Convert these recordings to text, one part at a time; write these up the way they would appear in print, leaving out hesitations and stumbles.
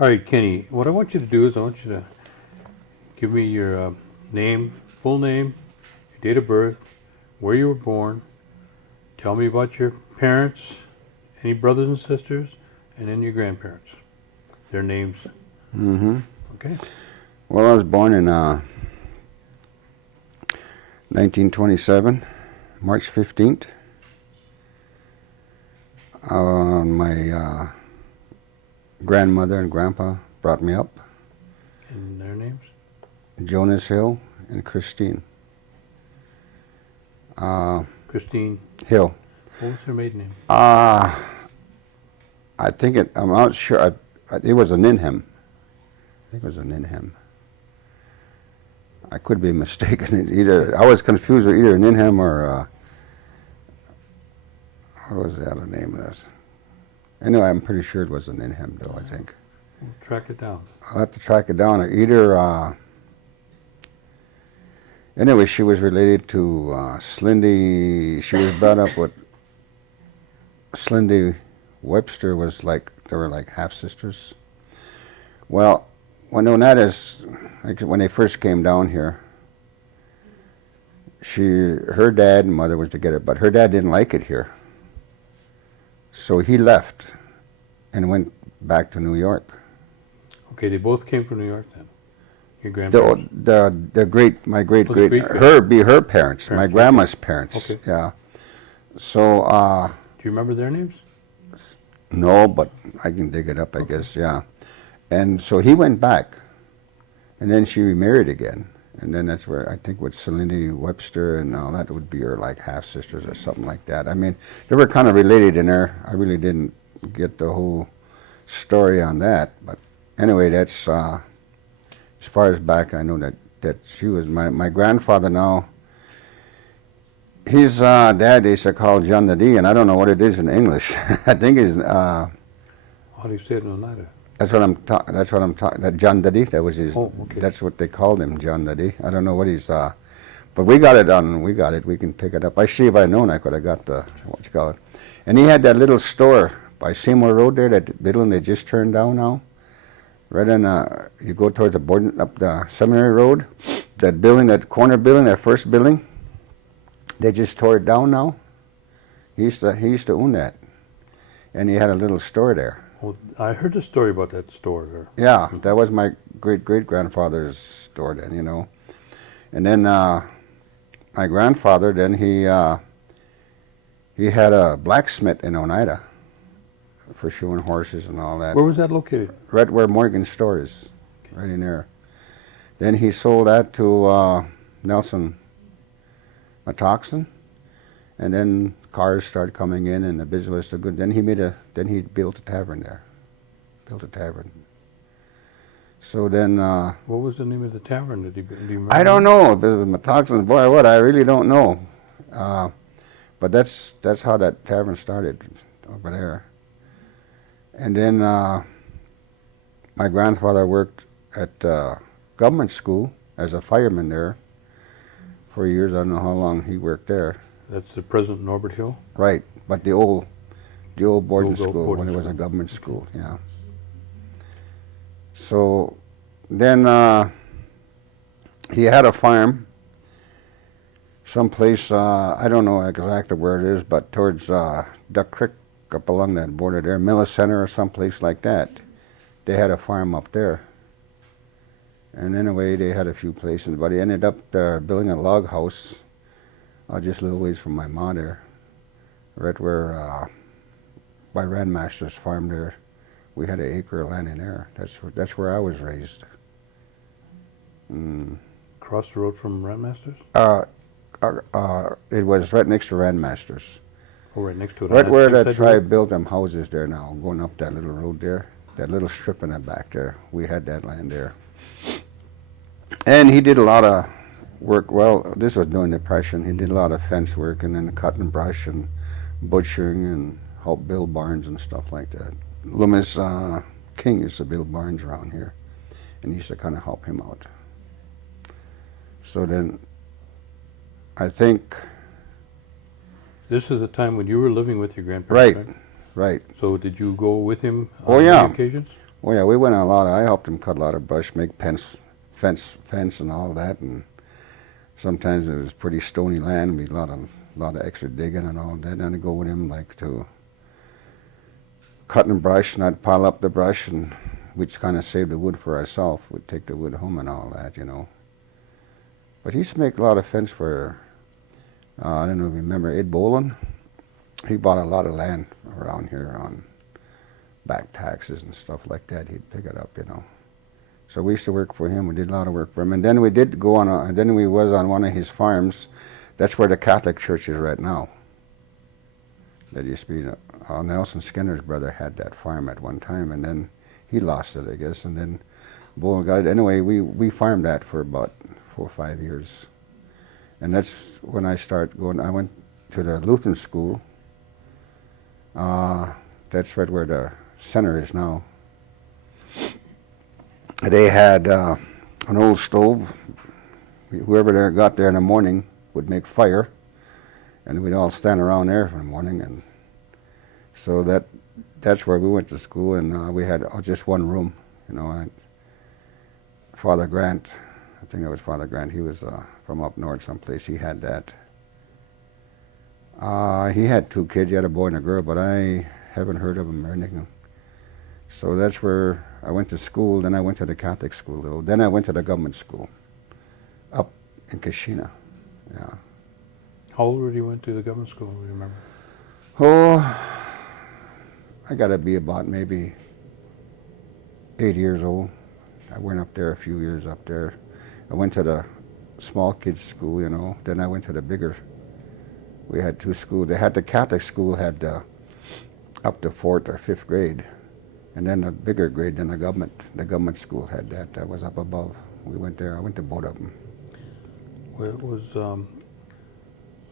All right, Kenny, what I want you to do is I want you to give me your name, full name, your date of birth, where you were born. Tell me about your parents, any brothers and sisters, and then your grandparents. Their names. Mm-hmm. Okay. Well, I was born in 1927, March 15th. My grandmother and grandpa brought me up. And their names? Jonas Hill and Christine. Christine. Hill. What was her maiden name? I'm not sure. It was an Inham. I think it was an Inham. I could be mistaken. Either I was confused with either an Inham or what was the other name of that? Anyway, I'm pretty sure it was an Inham, though. I think. We'll track it down. I'll have to track it down. Either. Anyway, she was related to Slindy. She was brought up with Slindy Webster. They were like half sisters. Well, when they first came down here, her dad and mother was together, but her dad didn't like it here, so he left and went back to New York. Okay, they both came from New York then. Your grandparents. My great great-grand- her parents, my grandma's parents. Okay. Yeah. So. Do you remember their names? No, but I can dig it up, I guess, yeah. And so he went back, and then she remarried again. And then that's where, I think with Celine Webster and all that would be her like half-sisters or something like that. I mean, they were kind of related in there. I really didn't get the whole story on that. But anyway, that's, as far as back, I know that she was, my grandfather now, his dad used to call John the D, and I don't know what it is in English. I think it's. How do you say it in Oneida? That's what I'm talking. That John the D. That was his. Oh, okay. That's what they called him, John the D. I don't know what he's. But we got it on. We got it. We can pick it up. I see if I known I could have got the what you call it. And he had that little store by Seymour Road there. That building they just turned down now. Right on. You go towards up the Seminary Road. That building, that corner building, that first building. They just tore it down now. He used to own that, and he had a little store there. Well, I heard a story about that store there. Yeah, that was my great-great-grandfather's store then, you know. And then my grandfather, then he had a blacksmith in Oneida for shoeing horses and all that. Where was that located? Right where Morgan's store is, right in there. Then he sold that to Nelson Matoxin, and then cars started coming in, and the business was so good. Then he built a tavern there. Built a tavern. So then. What was the name of the tavern? Do you remember? I don't know. If it was Matoxin, boy, what I really don't know. But that's how that tavern started over there. And then my grandfather worked at government school as a fireman there. For years, I don't know how long he worked there. That's the present Norbert Hill? Right, but the old boarding school boarding when it was a school. government school, yeah. So then he had a farm someplace, I don't know exactly where it is, but towards Duck Creek up along that border there, Miller Center or someplace like that. They had a farm up there. And anyway, they had a few places, but he ended up building a log house just a little ways from my ma there, right where by Randmaster's farm there. We had an acre of land in there. That's where I was raised. Across the road from Rentmasters? It was right next to Randmaster's. Oh, right next to it. Right where that that tribe built them houses there now, going up that little road there, that little strip in the back there. We had that land there. And he did a lot of work. Well, this was during the Depression. He did a lot of fence work and then cutting brush and butchering and helped build barns and stuff like that. Loomis King used to build barns around here, and he used to kind of help him out. So then, I think. This is the time when you were living with your grandparents, Right. So did you go with him Oh, on yeah. many occasions? Oh yeah, we went on a lot. I helped him cut a lot of brush, make fence and all that, and sometimes it was pretty stony land. We a lot of extra digging and all that. And I'd go with him like to cutting brush, and I'd pile up the brush, and we'd kind of save the wood for ourselves. We'd take the wood home and all that, you know. But he used to make a lot of fence for, I don't know if you remember Ed Bolin. He bought a lot of land around here on back taxes and stuff like that. He'd pick it up, you know. So we used to work for him. We did a lot of work for him. And then we did go on, then we was on one of his farms. That's where the Catholic church is right now. That used to be, Nelson Skinner's brother had that farm at one time, and then he lost it, I guess. And then Bolin got it. Anyway, we farmed that for about 4 or 5 years. And that's when I started going, I went to the Lutheran school. That's right where the center is now. They had an old stove. Whoever there got there in the morning would make fire, and we'd all stand around there for the morning. And so that's where we went to school, and we had just one room, you know. And Father Grant, I think that was Father Grant, he was from up north someplace, he had that. He had 2 kids, he had a boy and a girl, but I haven't heard of him or anything. So that's where I went to school. Then I went to the Catholic school, though. Then I went to the government school up in Kashina. Yeah. How old were you went to the government school, do you remember? Oh, I got to be about maybe 8 years old. I went up there a few years up there. I went to the small kids school, you know. Then I went to the bigger. We had 2 schools. They had the Catholic school had up to 4th or 5th grade, and then the bigger grade. Then the government school had that. That was up above. We went there. I went to both of them.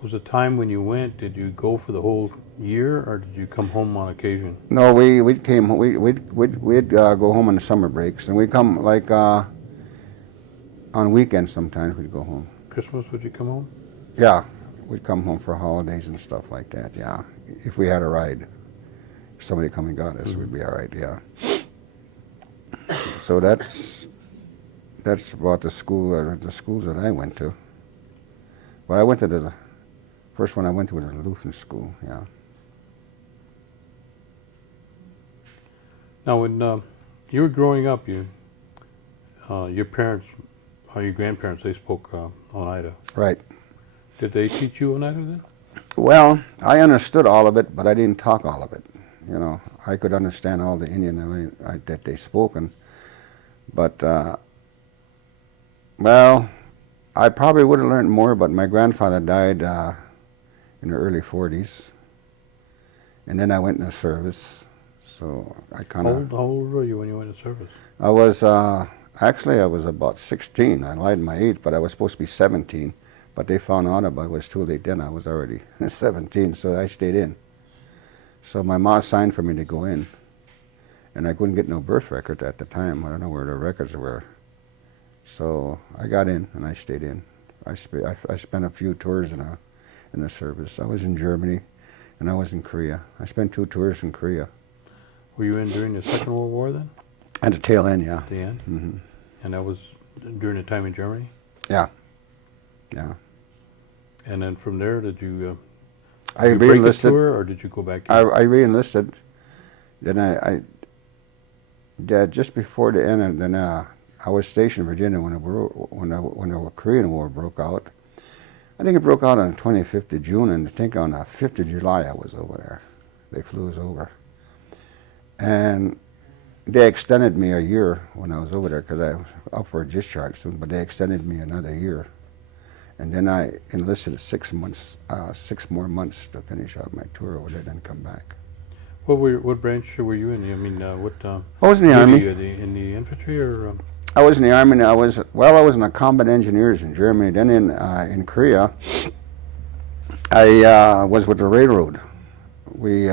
Was the time when you went? Did you go for the whole year, or did you come home on occasion? No, we'd go home on the summer breaks, and we'd come like on weekends. Sometimes we'd go home. Christmas, would you come home? Yeah, we'd come home for holidays and stuff like that. Yeah, if we had a ride, if somebody come and got us, we'd be all right. Yeah. So that's about the school, the schools that I went to. But I went to the first one I went to was a Lutheran school. Yeah. Now, when you were growing up, your parents, or your grandparents, they spoke Oneida. Right. Did they teach you Oneida then? Well, I understood all of it, but I didn't talk all of it. You know, I could understand all the Indian that they spoken, but well, I probably would have learned more. But my grandfather died in the early 40s, and then I went in the service. So I kind of. How old were you when you went to service? I was actually I was about 16. I lied my age, but I was supposed to be 17. But they found out about it. It was too late then. I was already 17, so I stayed in. So my mom signed for me to go in, and I couldn't get no birth record at the time. I don't know where the records were. So I got in, and I stayed in. I spent a few tours in the service. I was in Germany, and I was in Korea. I spent 2 tours in Korea. Were you in during the Second World War then? At the tail end, yeah. At the end? Mm-hmm. And that was during the time in Germany? Yeah. Yeah. And then from there, did you I break a re-enlisted. tour, or did you go back in? I re-enlisted. Then I just before the end, and then I was stationed in Virginia when the Korean War broke out. I think it broke out on the 25th of June, and I think on the 5th of July I was over there. They flew us over. And they extended me a year when I was over there because I was up for a discharge soon, but they extended me another year. And then I enlisted 6 more months to finish out my tour over there, then come back. What branch were you in? I mean, what? I was in the Army. In the infantry, or? I was in the Army. I was in the combat engineers in Germany. Then in Korea, I was with the railroad. We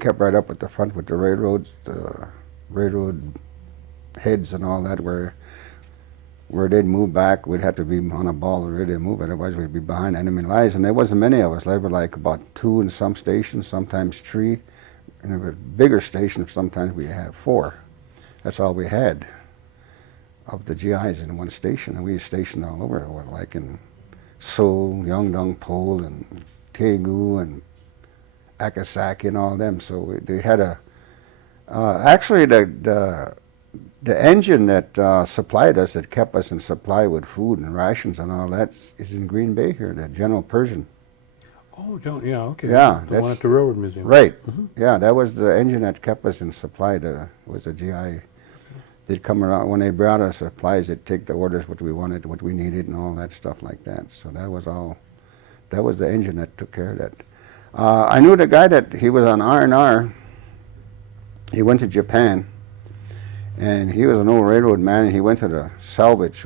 kept right up at the front with the railroads, the railroad heads and all that, where they'd move back, we'd have to be on a ball ready to move, otherwise we'd be behind enemy lines. And there wasn't many of us. There were like about 2 in some stations, sometimes 3. And there were bigger stations, sometimes we had 4. That's all we had of the GIs in one station, and we stationed all over, like in Seoul, Yeongdong, Pole, and Daegu, and Akasaki, and all them. So they had a actually the engine that supplied us, that kept us in supply with food and rations and all that, is in Green Bay here, the General Pershing. Oh, yeah, okay. Yeah, The one at the Railroad Museum. Right. Yeah, that was the engine that kept us in supply. Was a GI. They'd come around when they brought us supplies. They'd take the orders, what we wanted, what we needed, and all that stuff like that. So that was all. That was the engine that took care of that. I knew the guy that he was on R&R. He went to Japan, and he was an old railroad man. And he went to the salvage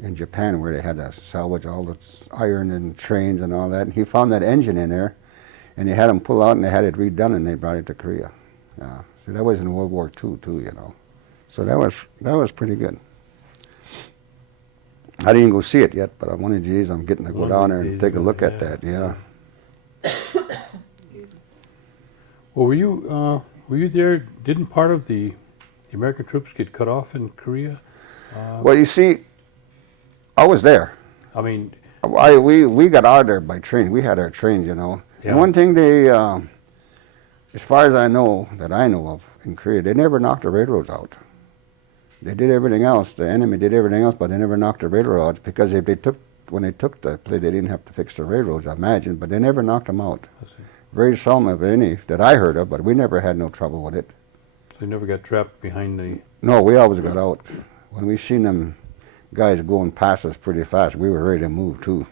in Japan, where they had to salvage all the iron and trains and all that. And he found that engine in there, and they had him pull out, and they had it redone, and they brought it to Korea. So that was in World War II too, you know. So that was pretty good. I didn't go see it yet, but one of these days I'm getting to go down there and take a look at that. Yeah. Well, were you there? Didn't part of the American troops get cut off in Korea? Well, you see, I was there. I mean, we got out of there by train. We had our trains, you know. Yeah. And one thing they, as far as I know, that I know of in Korea, they never knocked the railroads out. They did everything else. The enemy did everything else, but they never knocked the railroads, because when they took the place, they didn't have to fix the railroads, I imagine, but they never knocked them out. I see. Very seldom of any that I heard of, but we never had no trouble with it. So you never got trapped behind the... No, we always got out. When we seen them guys going past us pretty fast, we were ready to move too.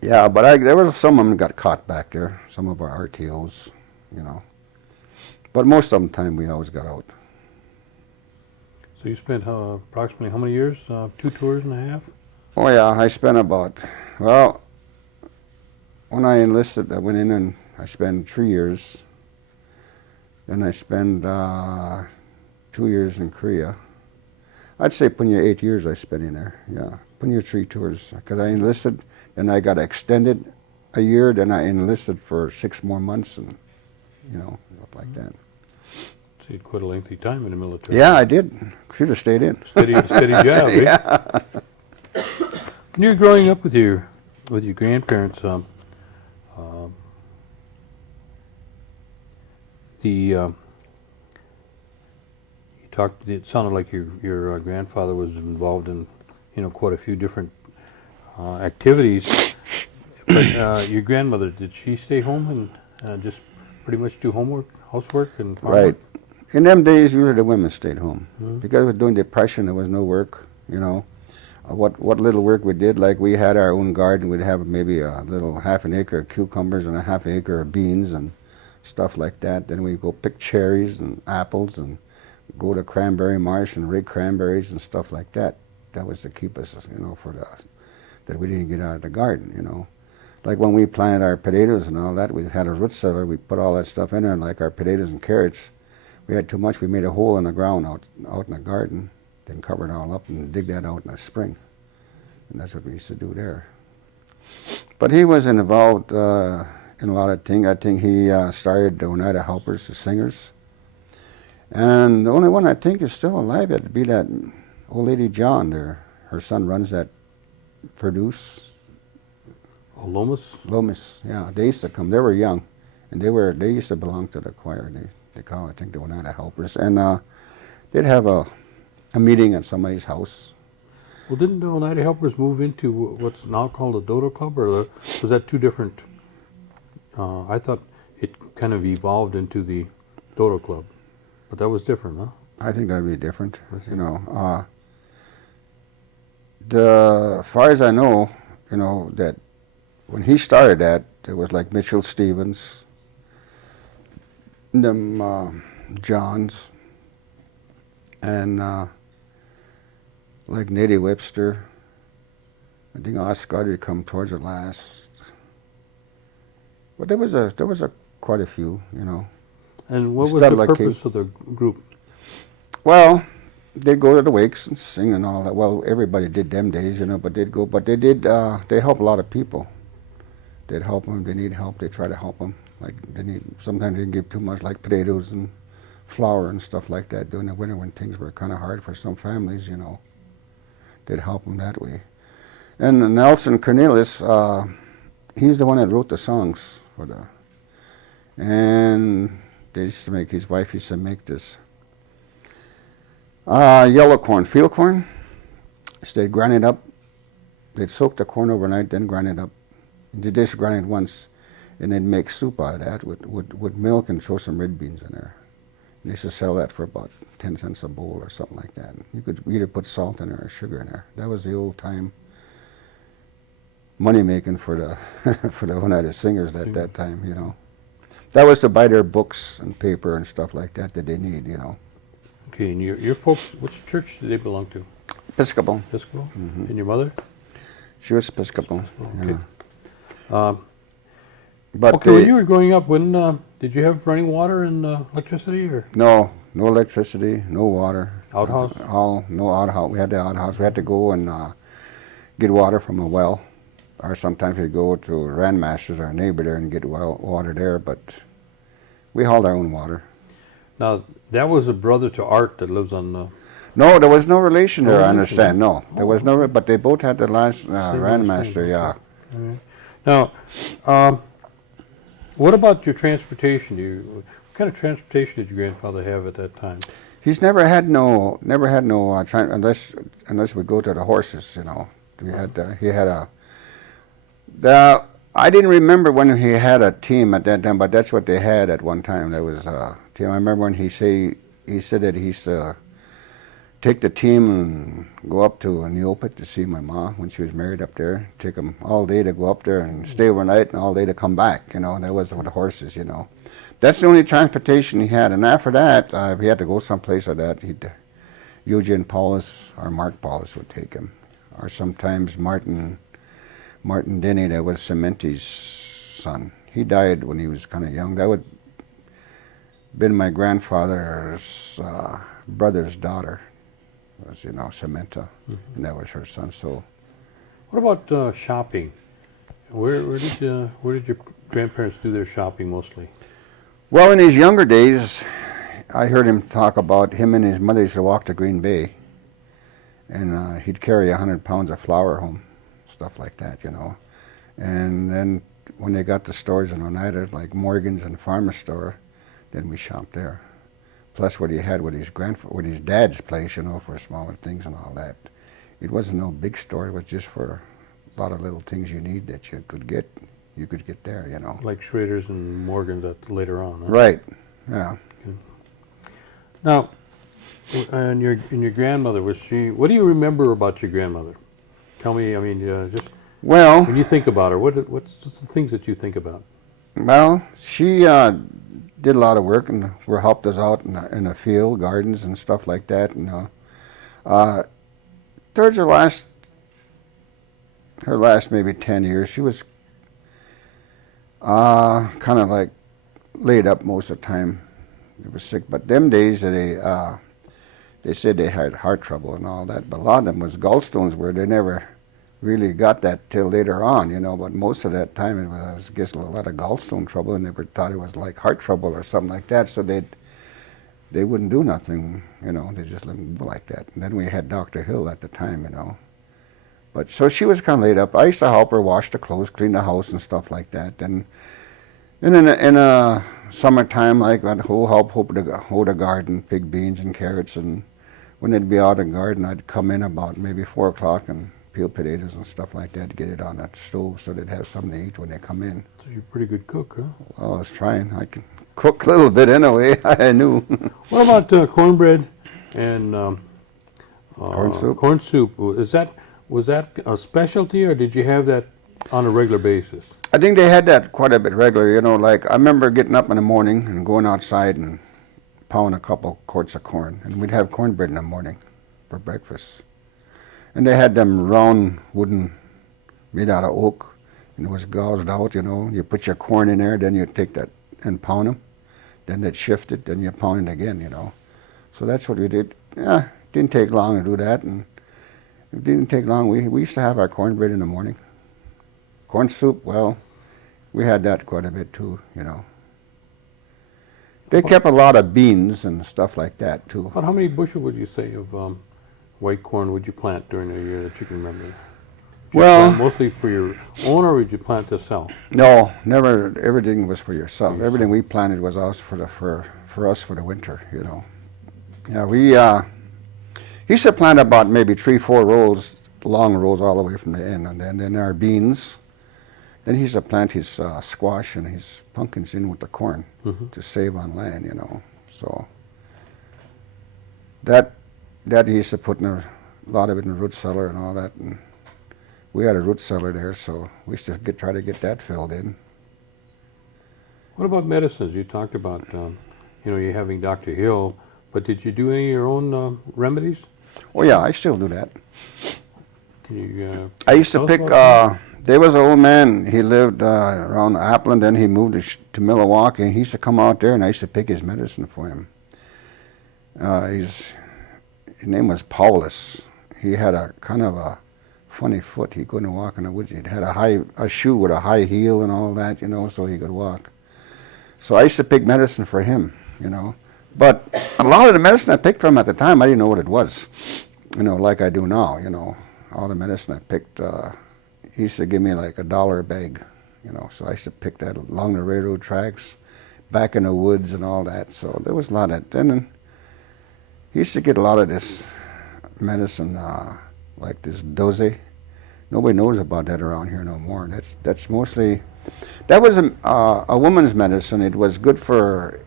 Yeah, but there was some of them got caught back there, some of our RTOs, you know. But most of the time we always got out. So you spent approximately how many years? 2 tours and a half? Oh yeah, I spent about, well, when I enlisted, I went in and I spent 3 years. Then I spent 2 years in Korea. I'd say Punya 8 years I spent in there, yeah. Punya 3 tours, because I enlisted, then I got extended a year, then I enlisted for 6 more months, and, you know, stuff like that. So you had quite a lengthy time in the military. Yeah, I did. Should have stayed in. Steady job, eh? Yeah. When you were growing up with your grandparents, you talked. It sounded like your grandfather was involved in, you know, quite a few different activities. But your grandmother, did she stay home and just pretty much do housework, and farm Right. work? In them days, usually the women stayed home. Mm-hmm. Because it was during Depression, there was no work, you know. What little work we did, like we had our own garden, we'd have maybe a little half an acre of cucumbers and a half acre of beans and stuff like that. Then we'd go pick cherries and apples and go to cranberry marsh and rig cranberries and stuff like that. That was to keep us, you know, that we didn't get out of the garden, you know. Like when we planted our potatoes and all that, we had a root cellar, we put all that stuff in there, and like our potatoes and carrots, we had too much, we made a hole in the ground out in the garden, then cover it all up and dig that out in the spring. And that's what we used to do there. But he was involved in a lot of things. I think he started the Oneida Helpers, the singers. And the only one I think is still alive would be that old lady John there. Her son runs that Produce. Oh, Lomas, yeah. They used to come. They were young, and they used to belong to the choir. They call it, I think, the Oneida Helpers. And they'd have a meeting at somebody's house. Well, didn't the Oneida Helpers move into what's now called the Dodo Club, or was that two different? I thought it kind of evolved into the Dodo Club, but that was different, huh? I think that'd be different. You know, as far as I know, you know, that when he started that, there was like Mitchell Stevens, them Johns, and like Nettie Webster. I think Oscar had come towards the last, but there was quite a few, you know. And what was the purpose of the group? Well, they'd go to the wakes and sing and all that. Well, everybody did them days, you know, but they'd go. But they did. They help a lot of people. They'd help them. They need help. They try to help them. Like sometimes they didn't give too much, like potatoes and flour and stuff like that during the winter when things were kind of hard for some families, you know. They'd help them that way. And Nelson Cornelius, he's the one that wrote the songs for the, and they used to make, his wife used to make this yellow corn, field corn. So they'd grind it up. They'd soak the corn overnight, then grind it up. They just grind it once, and they'd make soup out of that with milk and throw some red beans in there. And they used to sell that for about 10 cents a bowl or something like that. You could either put salt in there or sugar in there. That was the old time money making for the for the one of the singers at that time, you know. That was to buy their books and paper and stuff like that that they need, you know. Okay, and your folks, which church do they belong to? Episcopal. Episcopal? And your mother? She was Episcopal. Okay. Yeah. But okay, when you were growing up, when did you have running water and electricity, or no electricity, no water. Outhouse? No outhouse. We had the outhouse. We had to go and get water from a well, or sometimes we'd go to Randmasters, our neighbor there, and get water there. But we hauled our own water. Now that was a brother to Art that lives on the. No, there was no relation there. No I relation. Understand. No, there was no. But they both had the last Randmaster. Yeah. Okay. Now, what about your transportation? What kind of transportation did your grandfather have at that time? He's never had no unless we go to the horses, you know. He had a. I didn't remember when he had a team at that time, but that's what they had at one time. There was a team. I remember when he said that he used to take the team and go up to Neopet to see my mom when she was married up there. Take them all day to go up there and stay overnight, and all day to come back. You know, that was with the horses. You know, that's the only transportation he had. And after that, if he had to go someplace like that, Eugene Paulus or Mark Paulus would take him, or sometimes Martin Denny, that was Cementi's son. He died when he was kind of young. That would been my grandfather's brother's daughter. Was, you know, Cementa, and that was her son. So, what about shopping? Where did your grandparents do their shopping mostly? well, in his younger days, I heard him talk about him and his mother used to walk to Green Bay, and he'd carry 100 pounds of flour home, stuff like that, you know. And then when they got the stores in Oneida, like Morgan's and Farmer's Store, then we shopped there. Plus what he had with his dad's place, you know, for smaller things and all that. It wasn't no big store. It was just for a lot of little things you need that you could get there, you know. Like Schrader's and Morgan's later on, huh? Right. Yeah. Now, and your grandmother, was she? What do you remember about your grandmother? Tell me. I mean, just Well, when you think about her, what's the things that you think about? well, she did a lot of work and helped us out in the field, gardens and stuff like that. And towards her last maybe 10 years, she was kind of like laid up most of the time. She was sick, but them days they said they had heart trouble and all that. But a lot of them was gallstones, where they never really got that till later on, you know, but most of that time it was, I guess, a lot of gallstone trouble, and never thought it was like heart trouble or something like that, so they wouldn't do nothing, you know, they just let them go like that. And then we had Dr. Hill at the time, you know. But so she was kind of laid up. I used to help her wash the clothes, clean the house and stuff like that. And in summertime, like, I'd help hoe the garden, pick beans and carrots, and when they'd be out in the garden, I'd come in about maybe 4 o'clock and peel potatoes and stuff like that to get it on the stove so they'd have something to eat when they come in. So you're a pretty good cook, huh? Well, I was trying. I can cook a little bit anyway. I knew. What about cornbread and Corn soup? Corn soup. Was that a specialty, or did you have that on a regular basis? I think they had that quite a bit regular, you know, like I remember getting up in the morning and going outside and pounding a couple quarts of corn, and we'd have cornbread in the morning for breakfast. And they had them round wooden, made out of oak, and it was gauzed out, you know. You put your corn in there, then you take that and pound them. Then they'd shift it, then you pound it again, you know. So that's what we did. Yeah, it didn't take long to do that, and it didn't take long. We used to have our cornbread in the morning. Corn soup, well, we had that quite a bit too, you know. They kept a lot of beans and stuff like that too. About how many bushel would you say of white corn would you plant during a year that you can remember? Did you Well, plant mostly for your own, or would you plant to sell? no, never. Everything was for yourself. For Everything we planted was us for us for the winter. You know. Yeah, we used to plant about maybe 3-4 rows, long rows all the way from the end, and then our beans. Then he used to plant his squash and his pumpkins in with the corn to save on land. You know. So that he used to put in a lot of it in the root cellar and all that. And we had a root cellar there, so we used to try to get that filled in. What about medicines? You talked about, you having Dr. Hill, but did you do any of your own remedies? Oh yeah, I still do that. Can you? I used to tell us pick. about There was an old man. He lived around Appleton. Then he moved to Milwaukee. And he used to come out there, and I used to pick his medicine for him. His name was Paulus. He had a kind of a funny foot. He couldn't walk in the woods. He had a shoe with a high heel and all that, so he could walk. So I used to pick medicine for him, But a lot of the medicine I picked from at the time, I didn't know what it was, like I do now, All the medicine I picked, he used to give me like $1 a bag, So I used to pick that along the railroad tracks, back in the woods and all that. So there was a lot of that. Then he used to get a lot of this medicine, like this doze. Nobody knows about that around here no more. That's mostly, that was a woman's medicine. It was good for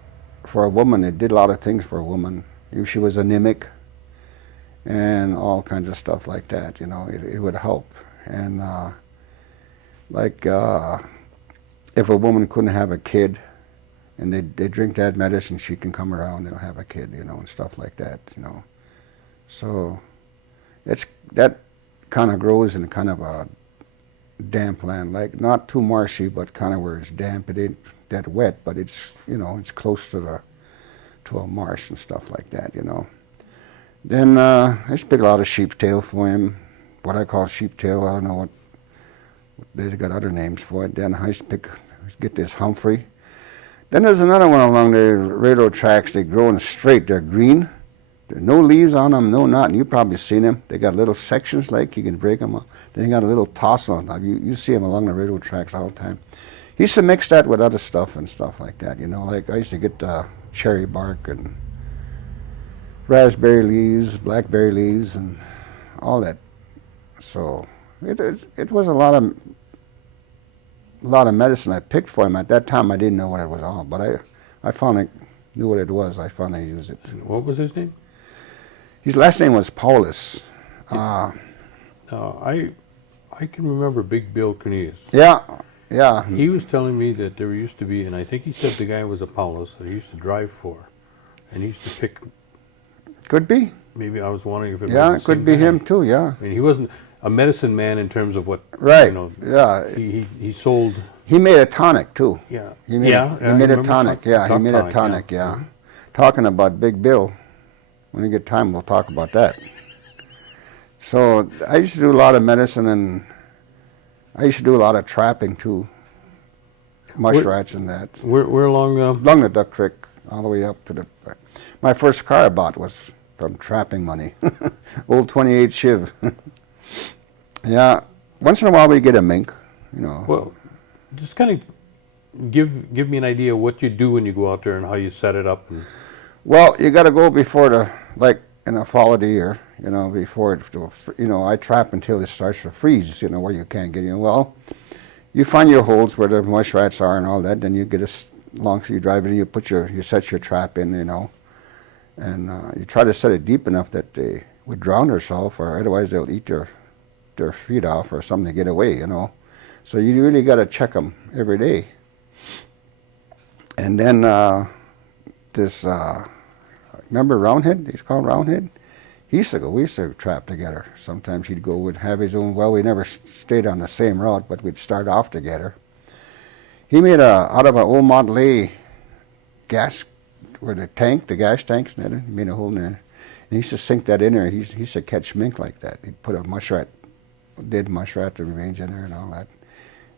a woman. It did a lot of things for a woman. If she was anemic and all kinds of stuff like that, it would help. And if a woman couldn't have a kid and they drink that medicine, she can come around, they'll have a kid, and stuff like that, So that kind of grows in kind of a damp land, like not too marshy, but kind of where it's damp. It ain't that wet, but it's it's close to a marsh and stuff like that. Then I used to pick a lot of sheep tail for him. What I call sheep tail, I don't know what they got other names for it. Then I used to get this Humphrey. Then there's another one along the railroad tracks. They grow in straight. They're green. There's no leaves on them, no nothing. You've probably seen them. They got little sections like you can break them up. Then you got a little toss on them. You see them along the railroad tracks all the time. He used to mix that with other stuff and stuff like that. Like I used to get cherry bark and raspberry leaves, blackberry leaves, and all that. So it was a lot of medicine I picked for him. At that time, I didn't know what it was all, but I finally knew what it was. I finally used it. What was his name? His last name was Paulus. I can remember Big Bill Cornelius. Yeah. He was telling me that there used to be, and I think he said the guy was a Paulus that he used to drive for, and he used to pick. Could be. Maybe I was wondering if it was Yeah, the it could same be guy. him too. Yeah. I mean, he wasn't a medicine man in terms of what. Right. Yeah. Yeah. He sold. He made a tonic too. Yeah. He made a tonic. He made a tonic. Yeah. Mm-hmm. Talking about Big Bill, when we get time, we'll talk about that. So I used to do a lot of medicine, and I used to do a lot of trapping too. Mushrats and that. We're along. Along the Duck Creek, all the way up to the. My first car I bought was from trapping money. Old 28 Chiv. Yeah. Once in a while we get a mink, Well, just kind of give me an idea of what you do when you go out there and how you set it up. Well, you got to go before in the fall of the year, before I trap until it starts to freeze, where you can't get in. Well, you find your holes where the mushrats are and all that, then you get as long as you drive it in, you set your trap in, and you try to set it deep enough that they would drown themselves, or otherwise they'll eat their feet off or something to get away, So you really got to check them every day. And then remember Roundhead? He's called Roundhead. We used to trap together. Sometimes he'd have his own. Well, we never stayed on the same route, but we'd start off together. He made out of an old Model A gas, where the gas tanks in it. He made a hole in there. And he used to sink that in there. He used to catch mink like that. He'd put a muskrat remains in there and all that.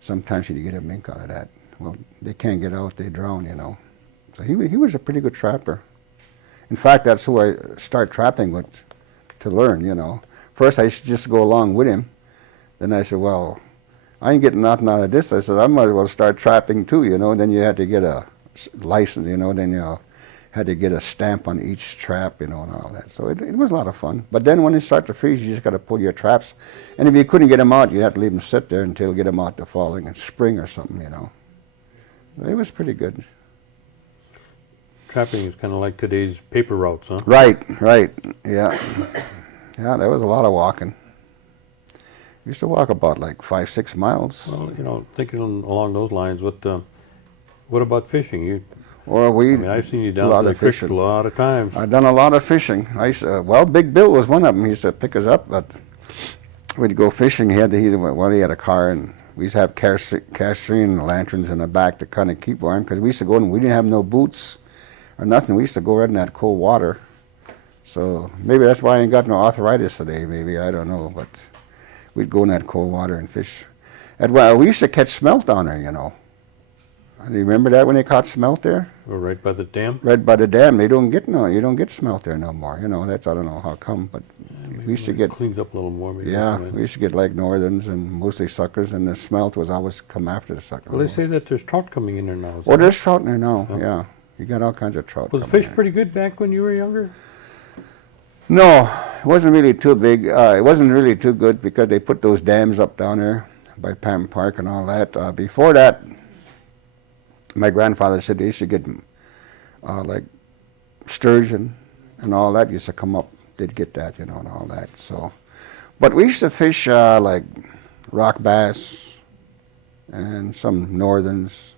Sometimes he'd get a mink out of that. Well, they can't get out, they drown, So he was a pretty good trapper. In fact, that's who I start trapping with to learn, you know. First, I used to just go along with him. Then I said, well, I ain't getting nothing out of this. I said, I might as well start trapping too, you know. And then you had to get a license, you know. Then you had to get a stamp on each trap, you know, and all that. So it was a lot of fun. But then when they start to freeze, you just got to pull your traps. And if you couldn't get them out, you had to leave them sit there until you get them out the following spring or something, you know. It was pretty good. Trapping is kind of like today's paper routes, huh? Right, yeah. Yeah, there was a lot of walking. Used to walk about like 5-6 miles. Well, you know, thinking along those lines, what about fishing? Well, I mean, I've seen you down to the creek a lot of times. I've done a lot of fishing. Well, Big Bill was one of them. He used to pick us up, but we'd go fishing. He had a car, and we used to have kerosene lanterns in the back to kind of keep warm, because we used to go and we didn't have no boots or nothing. We used to go right in that cold water. So maybe that's why I ain't got no arthritis today. Maybe, I don't know, but we'd go in that cold water and fish. We used to catch smelt down there, you know. Do you remember that when they caught smelt there? Or right by the dam? Right by the dam. You don't get smelt there no more. You know, I don't know how come, but we used to get cleans up a little more. Maybe we used to get like northerns and mostly suckers, and the smelt was always come after the sucker. Well, they say that there's trout coming in there now. Oh, there's trout in there now. Oh. Yeah, you got all kinds of trout. Was the fish pretty good back when you were younger? No, it wasn't really too big. It wasn't really too good because they put those dams up down there by Pam Park and all that. Before that, my grandfather said they used to get like sturgeon and all that used to come up. They'd get that, you know, and all that. So, but we used to fish like rock bass and some northerns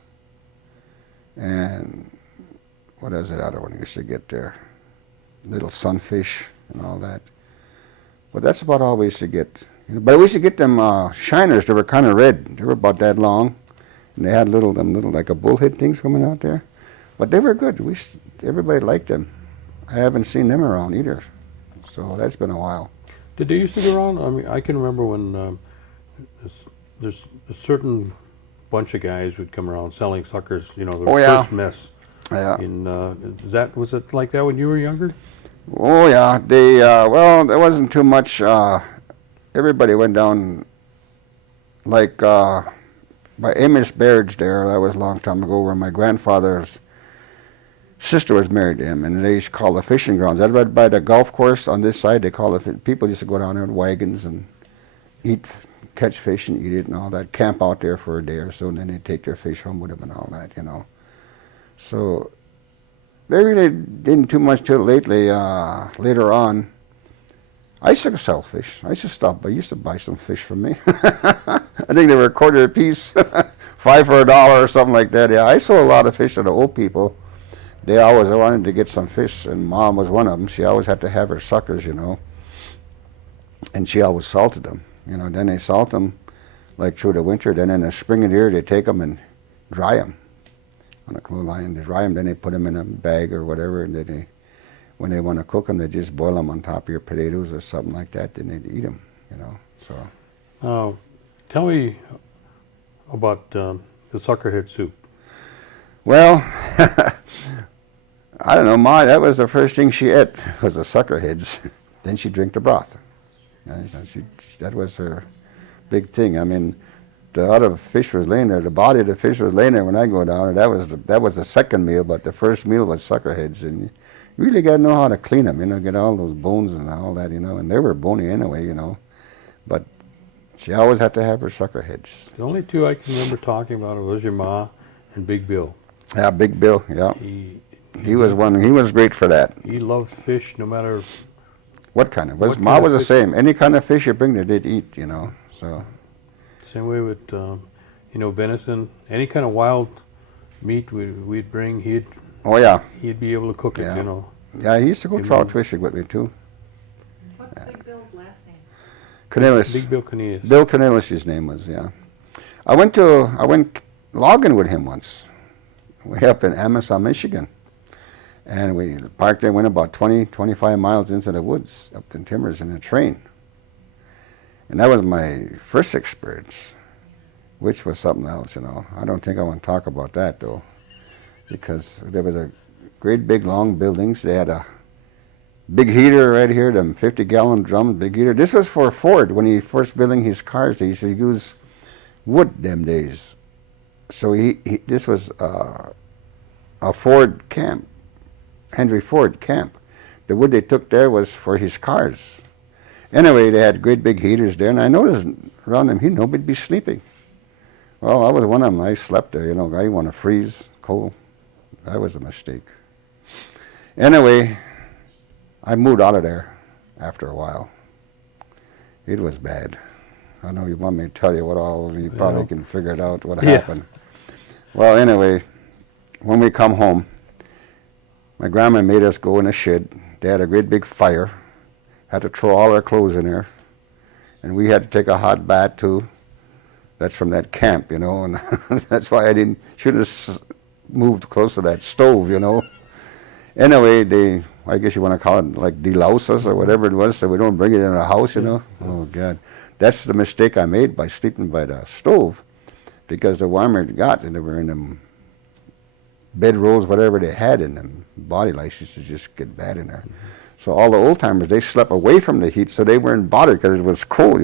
and what is it other one we used to get there? Little sunfish and all that. But that's about all we used to get. You know, but we used to get them shiners. They were kind of red. They were about that long. And they had little like a bullhead things coming out there. But they were good. Everybody liked them. I haven't seen them around either. So that's been a while. Did they used to go around? I mean, I can remember when there's a certain bunch of guys would come around selling suckers, you know, the first mess. Yeah. Was it like that when you were younger? Oh, yeah. Well, there wasn't too much. Everybody went down like by Amos Baird's there. That was a long time ago, where my grandfather's sister was married to him, and they used to call the fishing grounds. That's right by the golf course on this side. They call it. People used to go down there in wagons and catch fish and eat it and all that. Camp out there for a day or so, and then they'd take their fish home with them and all that, you know. So they really didn't too much till lately. Later on, I used to sell fish. I used to stop. I used to buy some fish from me. I think they were a quarter a piece, 5 for $1 or something like that. Yeah, I sold a lot of fish to the old people. They always wanted to get some fish, and Mom was one of them. She always had to have her suckers, you know, and she always salted them. You know, then they salt them like through the winter. Then in the spring and year, they take them and dry them on a clothesline. They dry them, then they put them in a bag or whatever, and then when they want to cook them, they just boil them on top of your potatoes or something like that. Then they'd eat them, you know. So. Tell me about the suckerhead soup. Well, I don't know, Ma, that was the first thing she ate, was the suckerheads. Then she'd drink the broth. That was her big thing. I mean, the other fish was laying there, the body of the fish was laying there when I go down, and that was the second meal, but the first meal was suckerheads. And you really got to know how to clean them, you know, get all those bones and all that, you know, and they were bony anyway, you know. But she always had to have her suckerheads. The only two I can remember talking about was your Ma and Big Bill. Yeah, Big Bill, yeah. He was one. He was great for that. He loved fish no matter what kind of. Ma was the same. Any kind of fish you bring, they'd eat, you know. So. Same way with, you know, venison. Any kind of wild meat we'd bring, he'd be able to cook it, you know. Yeah, he used to go trout fishing with me too. What's Big Bill's last name? Cornelius. Big Bill Cornelius. Bill Cornelius, his name was, yeah. I went logging with him once, way up in Amasa, Michigan. And we parked there, went about 25 miles into the woods, up in timbers in a train. And that was my first experience, which was something else, you know. I don't think I want to talk about that, though. because there was a great big long buildings. They had a big heater right here, them 50-gallon drums, big heater. This was for Ford when he first building his cars. They used to use wood them days. So this was a Ford camp, Henry Ford camp. The wood they took there was for his cars. Anyway, they had great big heaters there, and I noticed around them, nobody'd be sleeping. Well, I was one of them. I slept there, I didn't want to freeze cold. That was a mistake. Anyway, I moved out of there after a while. It was bad. I know you want me to tell you what all, you probably can figure it out what happened. Well, anyway, when we come home, my grandma made us go in a shed. They had a great big fire. Had to throw all our clothes in there. And we had to take a hot bath too. That's from that camp, and that's why I shouldn't have moved close to that stove, Anyway, I guess you want to call it like delouse us or whatever it was, so we don't bring it in our house, Oh, God. That's the mistake I made by sleeping by the stove, because the warmer it got, and they were in them bedrolls, whatever they had in them, body lice to just get bad in there. So all the old-timers, they slept away from the heat, so they weren't bothered because it was cold,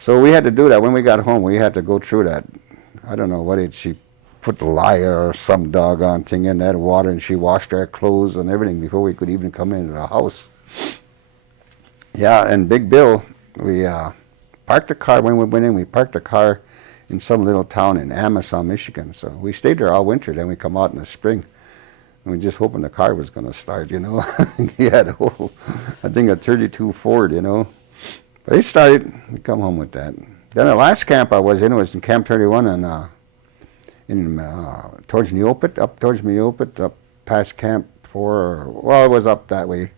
So we had to do that. When we got home, we had to go through that. I don't know, what did she put the lye or some doggone thing in that water, and she washed our clothes and everything before we could even come into the house. Yeah, and Big Bill, we parked the car, when we went in, we parked the car in some little town in Amazon, Michigan. So we stayed there all winter, then we come out in the spring. And we just hoping the car was going to start, He had a whole, I think a 32 Ford, But it started, we come home with that. Then the last camp I was in Camp 31 and towards Neopet, up towards Neopet, up past Camp 4, well, it was up that way,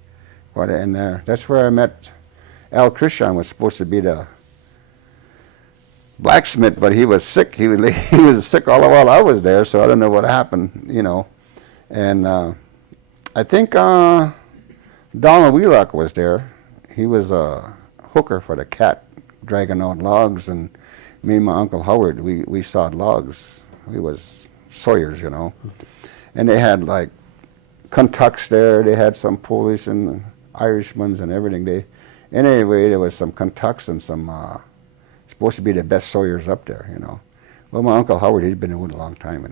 right in there. That's where I met Al Christian. Was supposed to be the blacksmith, but he was sick. He was sick all the while I was there, so I don't know what happened, And I think Donald Wheelock was there. He was a hooker for the cat, dragging out logs, and me and my Uncle Howard, we sawed logs. We was sawyers, And they had like Kentucks there. They had some Polish and Irishmans and everything. Anyway, there was some Kentucks and some supposed to be the best sawyers up there, Well, my Uncle Howard, he'd been in wood a long time,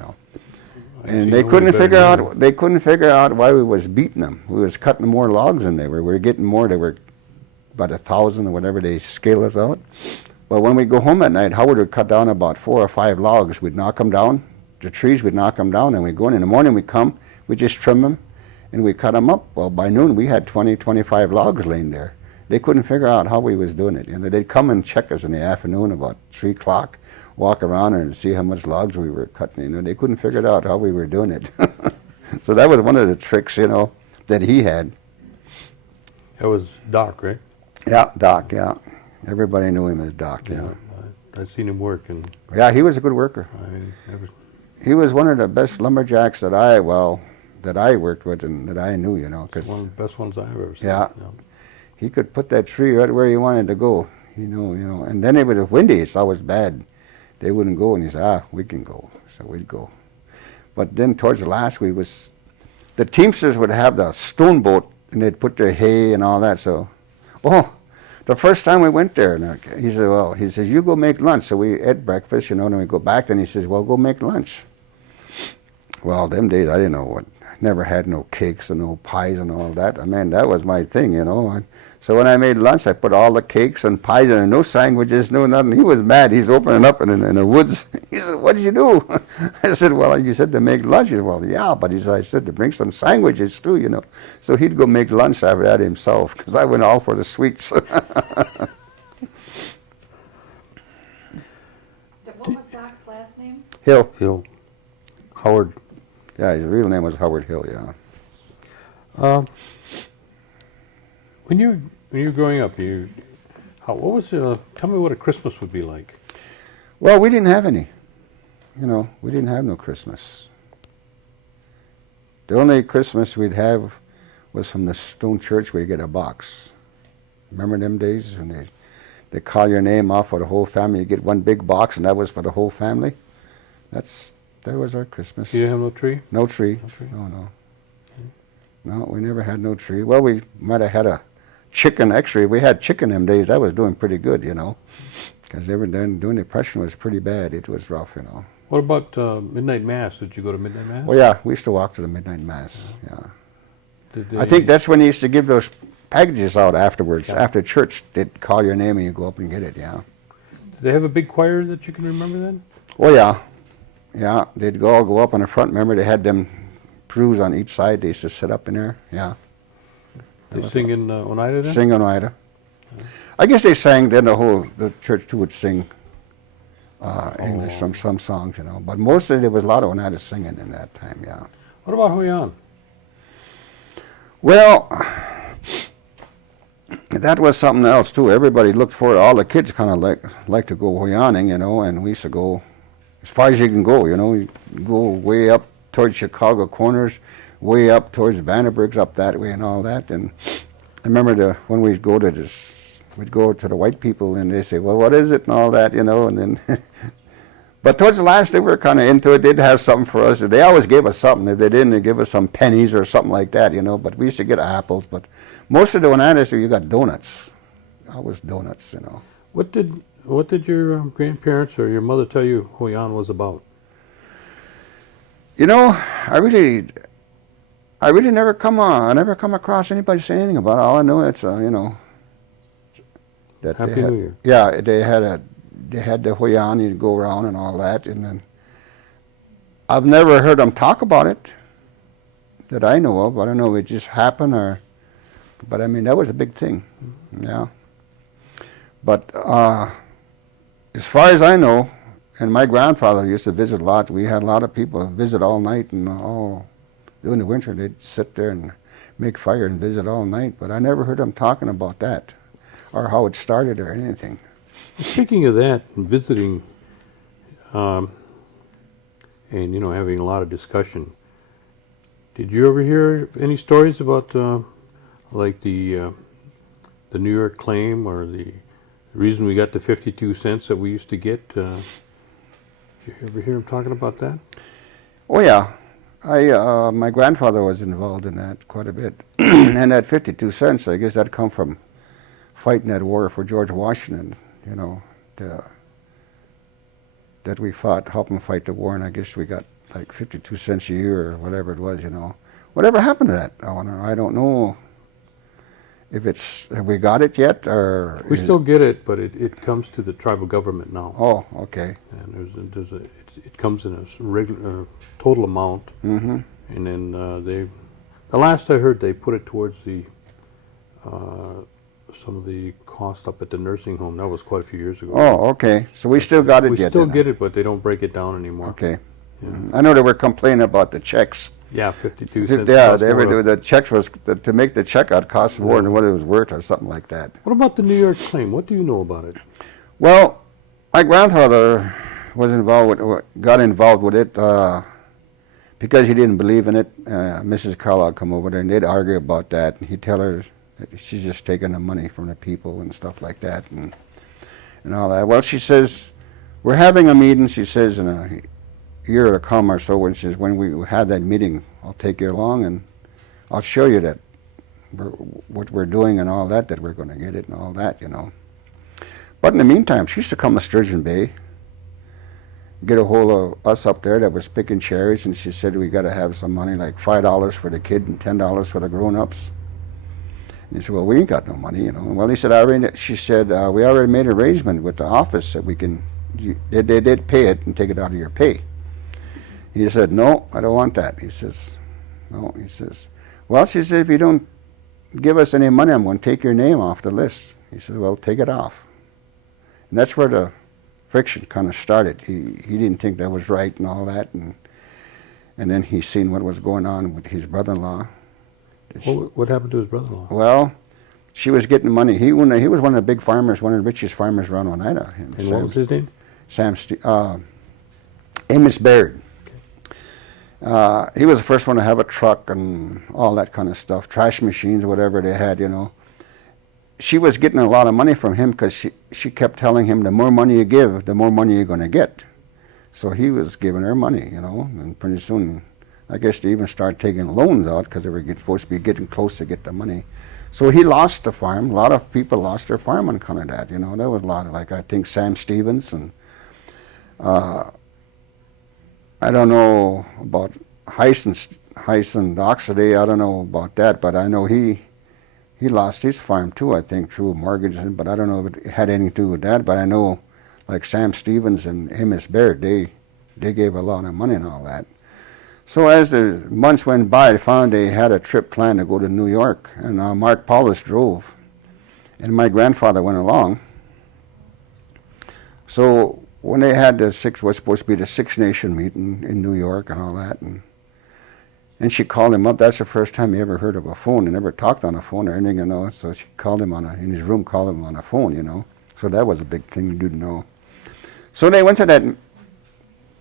And they couldn't figure out why we was beating them. We was cutting more logs than they were. We were getting more. They were about 1,000 or whatever they scale us out. But when we go home at night, Howard would cut down about 4 or 5 logs. We'd knock them down. The trees, we'd knock them down, and we'd go in the morning. We'd come, we'd just trim them, and we'd cut them up. Well, by noon, we had 20, 25 logs laying there. They couldn't figure out how we was doing it. They'd come and check us in the afternoon about 3 o'clock, walk around and see how much logs we were cutting. They couldn't figure out how we were doing it. So that was one of the tricks, that he had. That was Doc, right? Yeah, Doc, yeah. Everybody knew him as Doc, yeah. I've seen him work, and yeah, he was a good worker. I never. He was one of the best lumberjacks that I worked with and that I knew, It's one of the best ones I've ever seen. Yeah. He could put that tree right where he wanted to go, And then it was windy. It's always bad. They wouldn't go, and he said, we can go. So we'd go. But then towards the last week the Teamsters would have the stone boat, and they'd put their hay and all that. So, the first time we went there, and he says, you go make lunch. So we ate breakfast, and we go back. Then he says, well, go make lunch. Well, them days, I didn't know what. Never had no cakes and no pies and all that. I mean, that was my thing, So when I made lunch, I put all the cakes and pies in, and no sandwiches, no nothing. He was mad. He's opening up in the woods. He said, what did you do? I said, well, you said to make lunch. He said, well, yeah, but I said to bring some sandwiches too, So he'd go make lunch after that himself, because I went all for the sweets. What was Doc's last name? Hill. Howard. Yeah, his real name was Howard Hill, yeah. When you were growing up, what was tell me what a Christmas would be like. Well, we didn't have any. We didn't have no Christmas. The only Christmas we'd have was from the stone church where you get a box. Remember them days when they call your name off for the whole family? You get one big box, and that was for the whole family. That's That was our Christmas. You didn't have no tree? No tree. No tree. No. No, we never had no tree. Well, we might have had a chicken. Actually, we had chicken them days. That was doing pretty good, you know, because during the Depression was pretty bad. It was rough, you know. What about midnight mass? Did you go to midnight mass? Well, yeah, we used to walk to the midnight mass. Yeah. Did I think that's when they used to give those packages out afterwards. Yeah. After church, they'd call your name and you go up and get it. Yeah. Did they have a big choir that you can remember then? Oh yeah, yeah. They'd all go up on the front. Remember, they had them pews on each side. They used to sit up in there. Yeah. They sing in Oneida then? Sing Oneida. I guess they sang. Then the church too would sing English from some songs, you know. But mostly there was a lot of Oneida singing in that time. Yeah. What about Hoyan? Well, that was something else too. Everybody looked for it. All the kids kind of like to go Hoyaning, you know, and we used to go as far as you can go, you know. You go way up towards Chicago Corners, way up towards Vandenberg's, up that way and all that. And I remember when we'd go to the white people and they say, well, what is it and all that, you know, and then but towards the last they were kind of into it. They'd have something for us. They always gave us something. If they didn't, they'd give us some pennies or something like that, you know, but we used to get apples. But most of the Oneidas, you got donuts. Always donuts, you know. What did your grandparents or your mother tell you Hoyan was about? You know, I really never come across anybody saying anything about it. All I know it's you know, that Happy New Year. Yeah, they had the Hoyan, you'd go around and all that, and then I've never heard them talk about it that I know of. I don't know if it just happened but I mean that was a big thing. Yeah. But as far as I know, and my grandfather used to visit a lot. We had a lot of people visit all night, and during the winter they'd sit there and make fire and visit all night. But I never heard them talking about that, or how it started, or anything. Speaking of that, and visiting, and you know, having a lot of discussion, did you ever hear any stories about like the New York claim, or the reason we got the 52 cents that we used to get? Did you ever hear him talking about that? Oh yeah, my grandfather was involved in that quite a bit, and that 52 cents, I guess that come from fighting that war for George Washington. You know, that we fought, helped him fight the war, and I guess we got like 52 cents a year or whatever it was, you know. Whatever happened to that? I don't know have we got it yet, or... We still get it, but it comes to the tribal government now. Oh, okay. And it comes in a regular total amount, Mm-hmm. and then the last I heard, they put it towards some of the cost up at the nursing home. That was quite a few years ago. Oh, okay. So we still got it We yet? still then, get it, but they don't break it down anymore. Okay. Yeah. Mhm. I know they were complaining about the checks. Yeah, 52 cents. Yeah, plus they more. were, the checks was, to make the check out cost more than what it was worth, or something like that. What about the New York claim? What do you know about it? Well, my grandfather was got involved with it because he didn't believe in it. Mrs. Carlisle come over there and they'd argue about that, and he'd tell her that she's just taking the money from the people and stuff like that, and all that. Well, she says, we're having a meeting, she says, in a year to come or so, and she says, when we have that meeting, I'll take you along and I'll show you that what we're doing and all that we're going to get it and all that, you know. But in the meantime, she used to come to Sturgeon Bay, get a hold of us up there that was picking cherries, and she said, we got to have some money, like $5 for the kid and $10 for the grown-ups. And he said, well, we ain't got no money, you know. Well, he said, she said, we already made an arrangement with the office that we can, they did pay it and take it out of your pay. He said, no, I don't want that. He says, no, he says, well, she said, if you don't give us any money, I'm going to take your name off the list. He said, well, take it off. And that's where the friction kind of started. He didn't think that was right and all that, and then he seen what was going on with his brother-in-law. What happened to his brother-in-law? Well, she was getting money. He was one of the big farmers, one of the richest farmers around Oneida. And what was his name? Amos Baird. He was the first one to have a truck and all that kind of stuff, trash machines, whatever they had, you know. She was getting a lot of money from him because she kept telling him, the more money you give, the more money you're going to get. So he was giving her money, you know, and pretty soon, I guess they even started taking loans out because they were supposed to be getting close to get the money. So he lost the farm. A lot of people lost their farm on account of that, you know. There was a lot of, like, I think Sam Stevens and I don't know about Hyson Doxady. I don't know about that, but I know he lost his farm too, I think, through mortgaging, but I don't know if it had anything to do with that. But I know, like Sam Stevens and Amos Baird, they gave a lot of money and all that. So as the months went by, they found they had a trip planned to go to New York, and Mark Paulus drove, and my grandfather went along. So when they had was supposed to be the Six Nation meeting in New York and all that, and she called him up. That's the first time he ever heard of a phone. He never talked on a phone or anything, you know. So she called him in his room, called him on a phone, you know. So that was a big thing you didn't know. So they went to that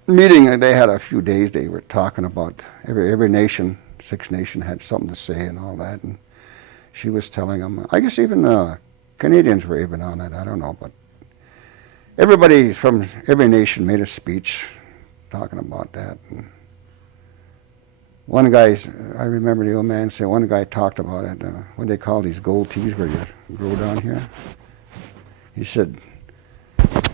meeting, and they had a few days. They were talking about every nation, Six Nation had something to say and all that. And she was telling them, I guess even Canadians were even on it. I don't know, but everybody from every nation made a speech talking about that. And one guy, I remember the old man said, one guy talked about it, what they call these gold teeth where you grow down here. He said,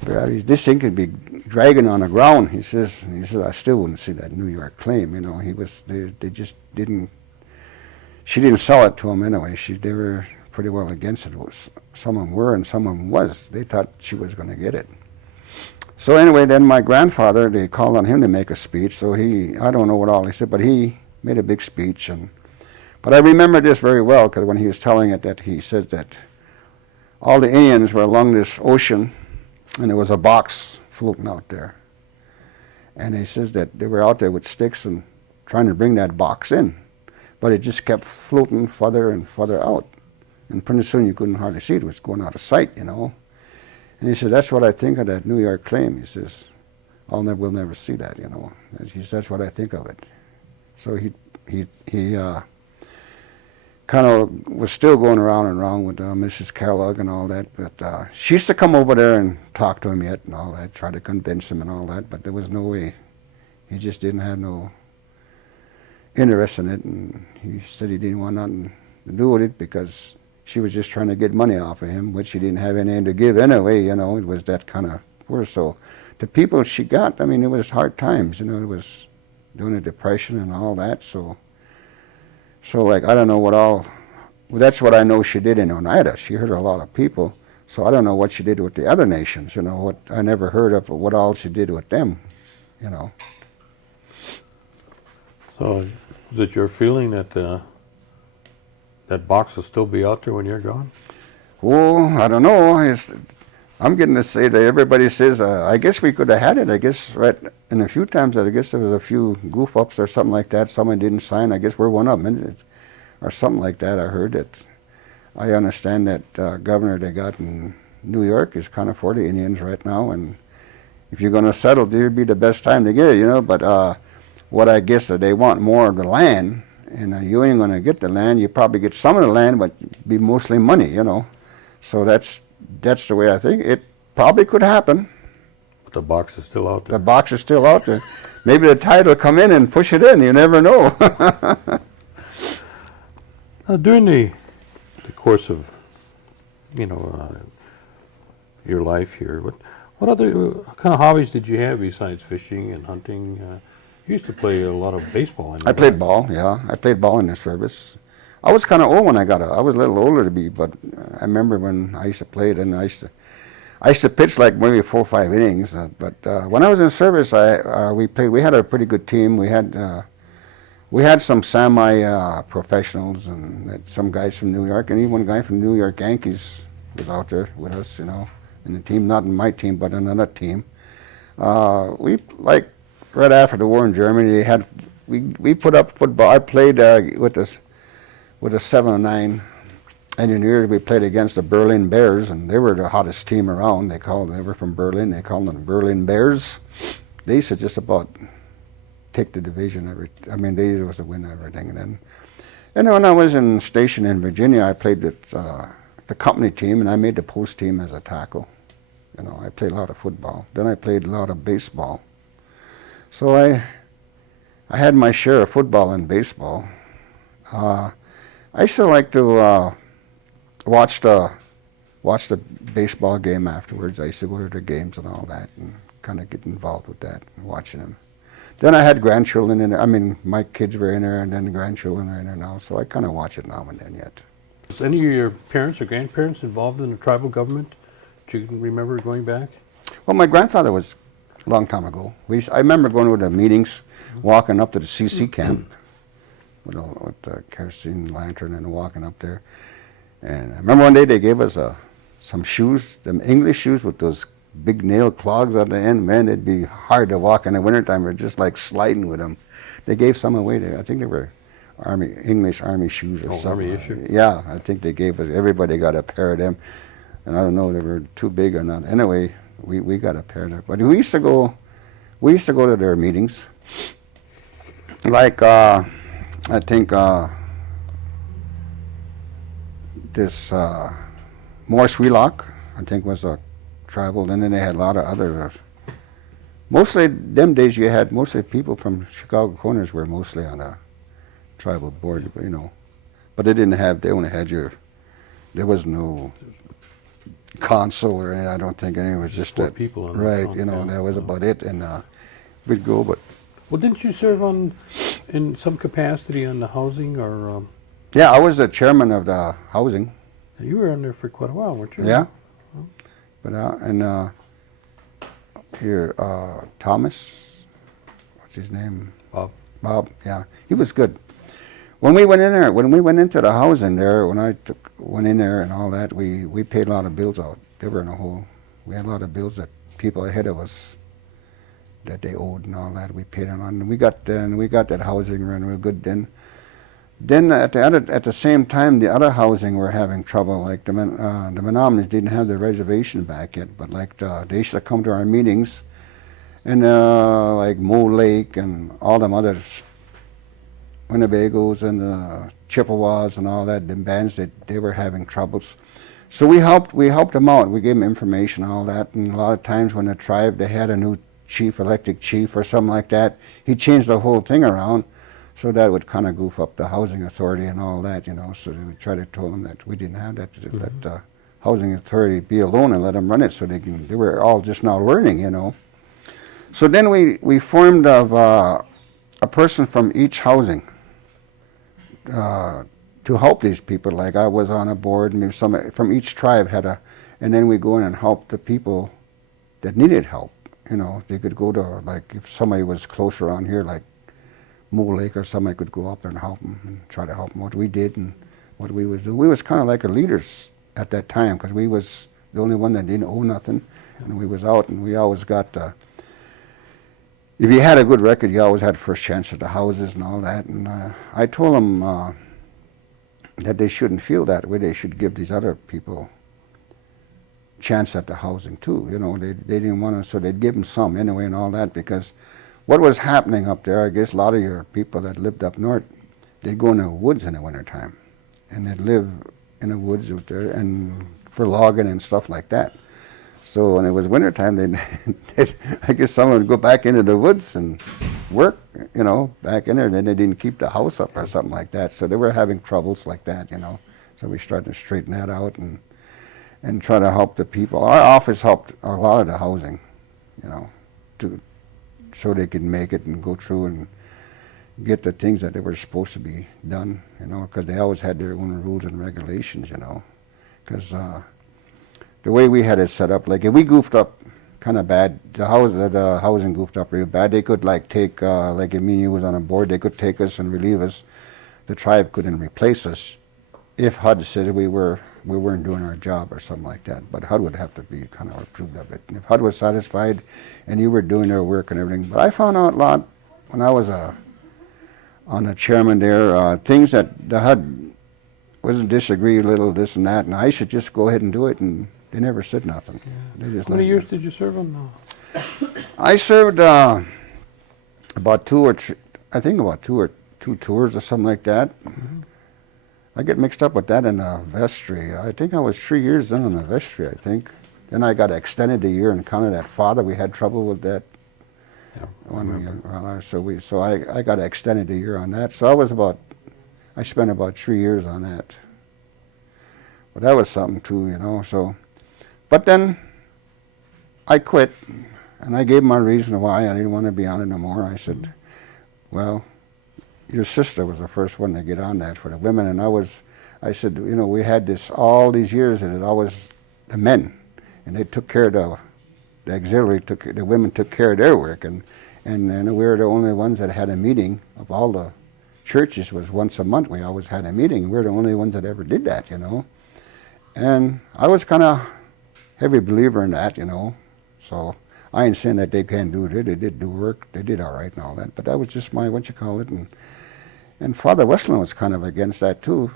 this thing could be dragging on the ground. He says, I still wouldn't see that New York claim. You know, they just didn't, she didn't sell it to him anyway. They were pretty well against it. Some of them were and some of them was. They thought she was going to get it. So anyway, then my grandfather, they called on him to make a speech. So I don't know what all he said, but he made a big speech. But I remember this very well because when he was telling it, that he said that all the Indians were along this ocean, and there was a box floating out there. And he says that they were out there with sticks and trying to bring that box in, but it just kept floating further and further out. And pretty soon you couldn't hardly see it. It was going out of sight, you know. And he said, that's what I think of that New York claim. He says, we'll never see that, you know. He says, that's what I think of it. So he kind of was still going around and around with Mrs. Kellogg and all that, but she used to come over there and talk to him yet and all that, try to convince him and all that, but there was no way. He just didn't have no interest in it, and he said he didn't want nothing to do with it because she was just trying to get money off of him, which she didn't have anything to give anyway, you know. It was that kind of poor. So the people she got, I mean, it was hard times, you know. It was during the Depression and all that, so like, I don't know what all, well, that's what I know she did in Oneida. She hurt a lot of people, so I don't know what she did with the other nations, you know. What I never heard of what all she did with them, you know. So is it your feeling that that box will still be out there when you're gone? Oh, I don't know. I'm getting to say that everybody says, I guess we could have had it. I guess right, and a few times I guess there was a few goof-ups or something like that. Someone didn't sign. I guess we're one of them, or something like that. I heard that. I understand that governor they got in New York is kind of for the Indians right now, and if you're going to settle, there'd be the best time to get it, you know. But what I guess that they want more of the land, and you ain't going to get the land. You probably get some of the land, but be mostly money, you know. So that's the way I think. It probably could happen. But the box is still out there. The box is still out there. Maybe the tide will come in and push it in. You never know. Now, during the course of, you know, your life here, what other kind of hobbies did you have besides fishing and hunting? You used to play a lot of baseball. I played ball, yeah. I played ball in the service. I was kind of old when I got it. I was a little older to be, but I remember when I used to play it, and I used to pitch like maybe 4 or 5 innings. But when I was in service, we had a pretty good team. We had some semi-professionals and some guys from New York, and even one guy from New York Yankees was out there with us, you know, in the team, not in my team, but another team. We, like, right after the war in Germany, we put up football. I played with a 709 engineers. We played against the Berlin Bears, and they were the hottest team around. They were from Berlin. They called them the Berlin Bears. They used to just about take the division they used to win everything. And then when I was stationed in Virginia, I played with the company team, and I made the post team as a tackle. You know, I played a lot of football. Then I played a lot of baseball. So I had my share of football and baseball. I still like to watch the baseball game afterwards. I used to go to the games and all that and kind of get involved with that and watching them. Then I had grandchildren in there. I mean, my kids were in there, and then the grandchildren are in there now. So I kind of watch it now and then yet. Was any of your parents or grandparents involved in the tribal government? Do you remember going back? Well, my grandfather was a long time ago. I remember going to the meetings, walking up to the CC camp with the kerosene lantern and walking up there. And I remember one day they gave us some shoes, them English shoes with those big nail clogs on the end. Man, it'd be hard to walk in the wintertime. We're just like sliding with them. They gave some away. I think they were English Army shoes or something. Army issue? Yeah, I think they gave us, everybody got a pair of them. And I don't know if they were too big or not. Anyway, we got a pair of them. But we used to go to their meetings. Like, I think this Morse Wheelock, I think was a tribal, and then they had a lot of others. Mostly, them days you had mostly people from Chicago Corners were mostly on a tribal board, you know. But they only had there was no council or anything, I don't think, it was just four that, people on right, the you know, council. that was about it, and we'd go, but Well, didn't you serve in some capacity on the housing or? yeah, I was the chairman of the housing. You were on there for quite a while, weren't you? Yeah. But here, Thomas, what's his name? Bob, yeah, he was good. When we went into the housing there, when I went in there and all that, we paid a lot of bills out. They were in a hole. We had a lot of bills that people ahead of us that they owed and all that. We paid on. And we got that housing run real good then. Then at the same time, the other housing were having trouble. Like the Menominees didn't have their reservation back yet, but like they used to come to our meetings, and like Mo Lake and all them other Winnebagos and Chippewas and all that, them bands that they were having troubles. So we helped them out. We gave them information, all that, and a lot of times when the tribe they had a new elected chief or something like that, he changed the whole thing around. So that would kind of goof up the housing authority and all that, you know. So we tried to tell them that we didn't have that, to let the housing authority be alone and let them run it, so they were all just now learning, you know. So then we formed a person from each housing to help these people. Like I was on a board, and maybe some from each tribe had and then we go in and help the people that needed help. You know, they could go to, like, if somebody was close around here, like Mo Lake or somebody, could go up there and help them and try to help them. What we did and what we was doing. We was kind of like a leaders at that time, because we was the only one that didn't own nothing, and we was out, and we always got. If you had a good record, you always had first chance at the houses and all that. And I told them that they shouldn't feel that way. They should give these other people chance at the housing too. You know, they didn't want to, so they'd give them some anyway and all that, because what was happening up there, I guess a lot of your people that lived up north, they'd go in the woods in the wintertime, and they'd live in the woods out there and for logging and stuff like that. So when it was wintertime, I guess someone would go back into the woods and work, you know, back in there, and then they didn't keep the house up or something like that. So they were having troubles like that, you know. So we started to straighten that out and try to help the people. Our office helped a lot of the housing, you know, so they could make it and go through and get the things that they were supposed to be done, you know, because they always had their own rules and regulations, you know. Because the way we had it set up, like if we goofed up kind of bad, the housing goofed up real bad, they could like take, like if me and you was on a board, they could take us and relieve us. The tribe couldn't replace us if HUD says we weren't doing our job or something like that. But HUD would have to be kind of approved of it. And if HUD was satisfied and you were doing their work and everything. But I found out a lot when I was on the chairman there, things that the HUD wasn't disagree a little, this and that, and I should just go ahead and do it, and they never said nothing. Yeah. They just How many years did you serve on now? I served about two tours or something like that. Mm-hmm. I get mixed up with that in vestry. I think I was 3 years in on the vestry, I think. Then I got extended a year and counted that father. We had trouble with that. Yeah, I One remember. year, so I got extended a year on that. So I spent about 3 years on that. But that was something too, you know. So, but then I quit, and I gave my reason why I didn't want to be on it no more. I said, well, your sister was the first one to get on that for the women, and I said, you know, we had this all these years, and it always the men, and they took care of the auxiliary, the women took care of their work, and we were the only ones that had a meeting of all the churches. Was once a month. We always had a meeting. We're the only ones that ever did that, you know. And I was kind of heavy believer in that, you know. So I ain't saying that they can't do it. They did do work. They did all right and all that. But that was just my and Father Westland was kind of against that too,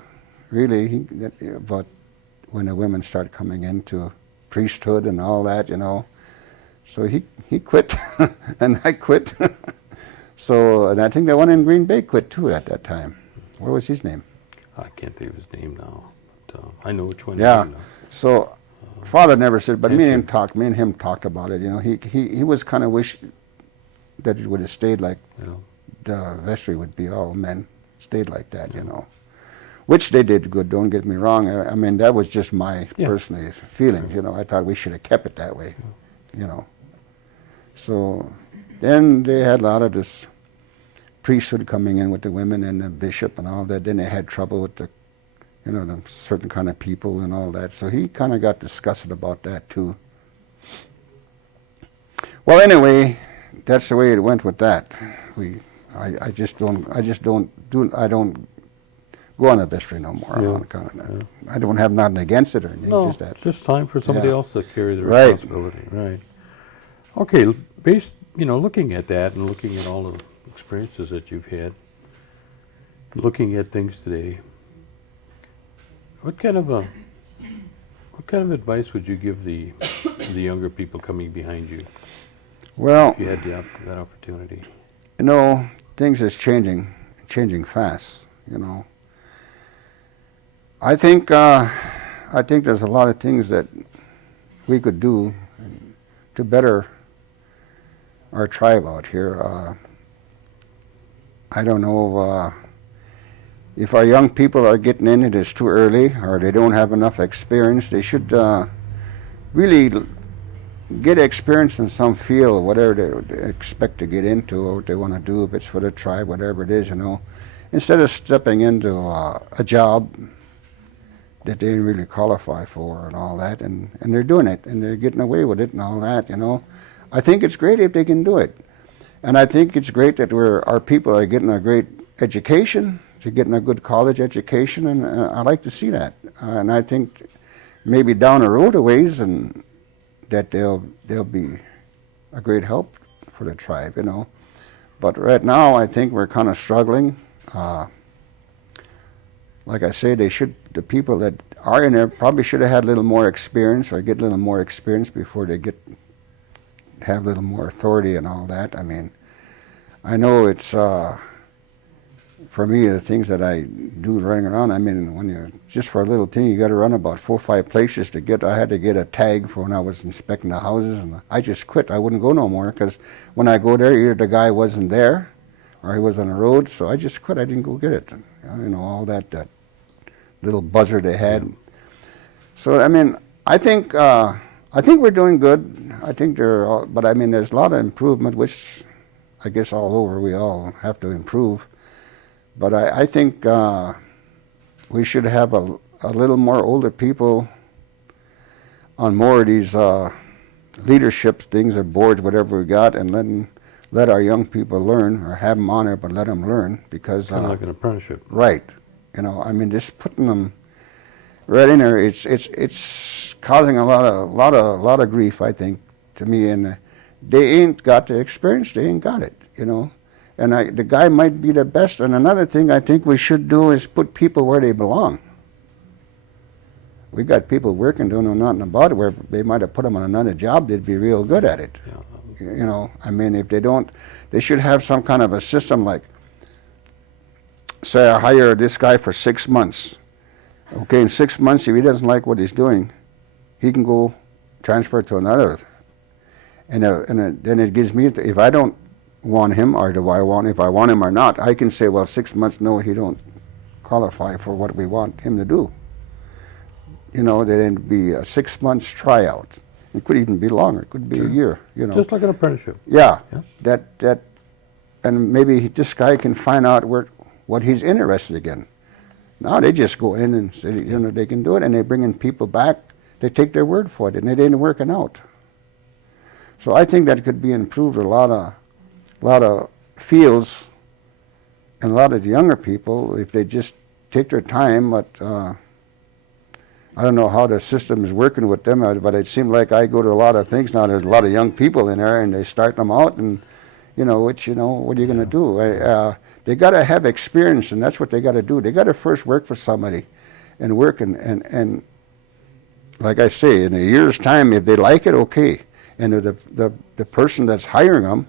really. But when the women started coming into priesthood and all that, you know. So he quit, and I quit. So, and I think the one in Green Bay quit too at that time. What was his name? I can't think of his name now, but I know which one. Yeah. You know. So, Father never said, but me and Answer. him talked about it. You know, he was kind of wish that it would have stayed like Yeah. the vestry would be all men, stayed like that. You know, which they did good. Don't get me wrong. I mean, that was just my personal feelings. You know, I thought we should have kept it that way. You know. So then they had a lot of this priesthood coming in with the women and the bishop and all that. Then they had trouble with the, you know, the certain kind of people and all that. So he kind of got disgusted about that too. Well, anyway, that's the way it went with that. I don't go on the vestry no more. Yeah. On account of that. I don't have nothing against it or anything. No, Just that. it's just time for somebody Yeah. else to carry the Right. responsibility. Right. Okay, looking at that and looking at all the experiences that you've had, looking at things today, what kind of advice would you give the younger people coming behind you Well, if you had that opportunity? you know, things is changing fast. You know, I think there's a lot of things that we could do to better our tribe out here. I don't know if our young people are getting in it is too early or they don't have enough experience. They should really get experience in some field, whatever they expect to get into or what they want to do, if it's for the tribe, whatever it is, you know. Instead of stepping into a job that they didn't really qualify for and all that, and they're doing it, and they're getting away with it and all that, you know. I think it's great if they can do it. And I think it's great that our people are getting a great education, they're getting a good college education, and I like to see that. And I think maybe down the road a ways, and that they'll be a great help for the tribe, you know. But right now, I think we're kind of struggling. Like I say, the people that are in there probably should have had a little more experience or get a little more experience before they have a little more authority and all that. I mean, I know it's, for me, the things that I do running around, I mean, when you're, just for a little thing, you got to run about 4 or 5 places to get, I had to get a tag for when I was inspecting the houses, and I just quit. I wouldn't go no more, because when I go there, either the guy wasn't there, or he was on the road, so I just quit. I didn't go get it. You know, all that little buzzer they had. So, I mean, I think we're doing good. I think but I mean, there's a lot of improvement, which I guess all over we all have to improve. But I think we should have a little more older people on more of these leadership things or boards, whatever we got, and let our young people learn, or have them on there, but let them learn, because Kind of like an apprenticeship. right, you know, I mean, just putting them right in there, it's causing a lot of grief, I think, to me, and they ain't got the experience, they ain't got it, you know. And the guy might be the best. And another thing I think we should do is put people where they belong. We got people working, don't know nothing about it, where they might have put them on another job, they'd be real good at it. Yeah. You know, I mean, if they don't, they should have some kind of a system, like, say I hire this guy for 6 months. Okay, in 6 months, if he doesn't like what he's doing, he can go transfer to another. And then it gives me, if I don't want him, or do I want, if I want him or not, I can say, well, 6 months, no, he don't qualify for what we want him to do. You know, then it'd be a 6 months tryout. It could even be longer. It could be a year, you know. Just like an apprenticeship. Yeah, Yeah. And maybe this guy can find out what he's interested in. Now they just go in and say, you know, they can do it, and they bring in people back. They take their word for it, and it ain't working out. So I think that could be improved a lot of fields, and a lot of the younger people, if they just take their time. But I don't know how the system is working with them, but it seems like I go to a lot of things now. There's a lot of young people in there, and they start them out, and you know, what are you going to do? They got to have experience, and that's what they got to do. They got to first work for somebody, and work, and like I say, in a year's time, if they like it, okay. And if the person that's hiring them,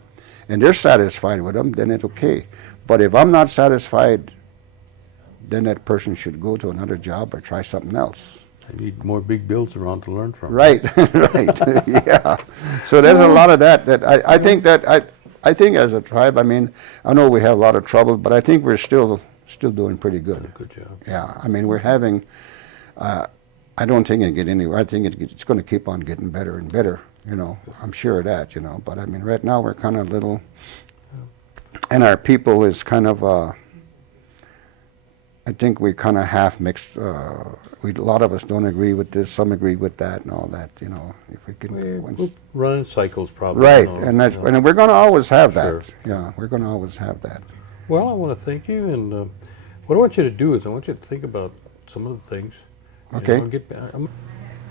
and they're satisfied with them, then it's okay. But if I'm not satisfied, then that person should go to another job or try something else. I need more big builds around to learn from. Right, right, yeah. So there's a lot of that I think as a tribe, I mean, I know we have a lot of trouble, but I think we're still doing pretty good. Good job. Yeah, I mean, we're having, I don't think it'll get anywhere. I think it's going to keep on getting better and better, you know. I'm sure of that, you know. But I mean, right now we're kind of little, and our people is kind of, I think we kind of half mixed. A lot of us don't agree with this. Some agree with that and all that. You know, if we can. We'll run in cycles, probably. Right, you know, and that's and we're going to always have that. Sure. Yeah, we're going to always have that. Well, I want to thank you, and what I want you to do is I want you to think about some of the things. Okay. You know,